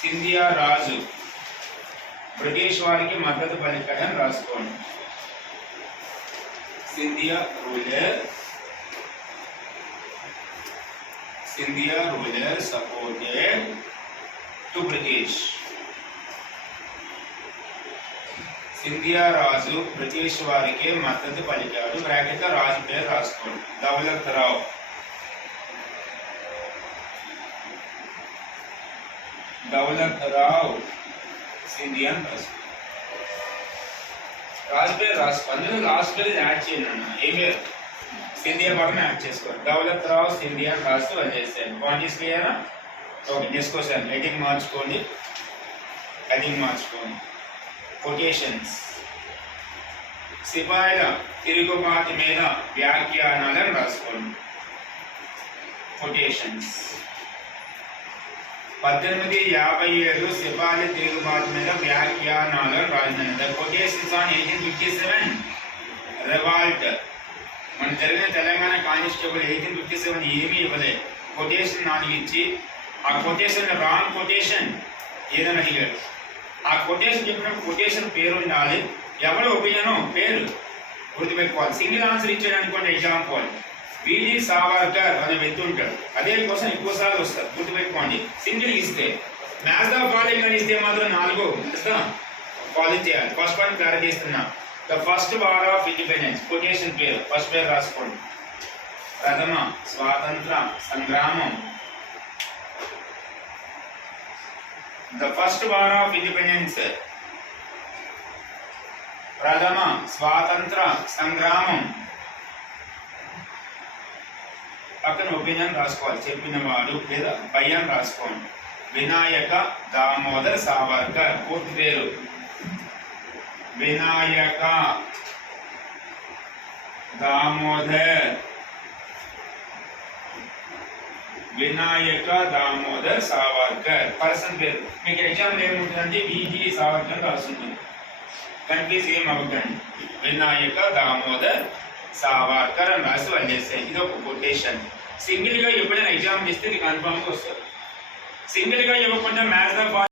సింధియా రాజు బ్రిటిష్ వారికి మద్దతు పలికాడని రాసుకోండి. Scindia ruler supported to British. Scindia రాజు బ్రిటిష్ వారికి మద్దతు పలికాడు. బ్రాకెట్ లో రాజు పేరు రాసుకోండి. దౌలత్ రావు. దౌలత్ రావు సింధియా రాసుకోండి. రాజు పేరు రాసుకోండి. లాస్ట్ పేరు యాడ్ చేయండి అన్న. ఏం పేరు సింధియా పక్కన యాడ్ చేసుకోండి. దౌలత్ రావు సింధియా రాస్తూ అని చేస్తాను. క్వాంటిటీస్ క్లియరా? Okay, next question. హెడ్డింగ్ మార్చుకోండి. హెడ్డింగ్ మార్చుకోండి. కొటేషన్స్. సిపాయిల తిరుగుబాటు మీద వ్యాఖ్యానాలను రాసుకోండి. కొటేషన్స్. 1857 సిపాయిల తిరుగుబాటు మీద వ్యాఖ్యానాలను రాసింది. The quotations on 1857 revolt. మన జరిగిన తెలంగాణ కానిస్టేబుల్ 1857 ఏమీ ఇవ్వలేదు. కొటేషన్ 4 ఇచ్చి ఆ కొటేషన్ రాంగ్ కొటేషన్ ఏదైనా అడిగాడు. ఆ కొటేషన్ చెప్పినప్పుడు కొటేషన్ పేరు ఉండాలి. ఎవరి ఒపీనియన్ పేరు గుర్తుపెట్టుకోవాలి. సింగిల్ ఆన్సర్ ఇచ్చాడు అనుకోండి. ఎగ్జాంపుల్ వీడి సావర్కర్ అనే వ్యక్తి ఉంటాడు. అదే కోసం ఎక్కువసార్లు వస్తారు. గుర్తుపెట్టుకోండి. సింగిల్ ఇస్తే మ్యాథ్స్ ఆఫ్ ఫాలోయింగ్ అని ఇస్తే మాత్రం 4 ఫాలో చేయాలి. ఫస్ట్ పాయింట్ క్లారిటీ ఇస్తున్నా. The first war of independence. Quotation పేరు ఫస్ట్ పేరు రాసుకోండి. ప్రథమ స్వాతంత్ర సంగ్రామం. The first war of independence. ప్రథమ స్వాతంత్ర సంగ్రామం. పక్కన ఒపీనియన్ రాసుకోవాలి. చెప్పిన వాడు లేదా భయం రాసుకోండి. వినాయక దామోదర్ సావర్కర్. పూర్తి పేరు వినాయక దామోదర్ సావర్కర్. పర్సన్ పేరు మీకు ఎగ్జామ్ ఏముంటుందంటే విజి సావర్కర్ రాస్తుంది. కన్ఫ్యూజ్ ఏం అవ్వకండి. వినాయక దామోదర్ సావర్కర్ అని రాసి వాళ్ళు చేస్తాయి. ఇది ఒక కొటేషన్. సింగిల్ గా ఎప్పుడైనా ఎగ్జామ్ చేస్తే ఇది కన్ఫర్మ్ గా వస్తుంది. సింగిల్ గా ఇవ్వకుండా మ్యాథ్స్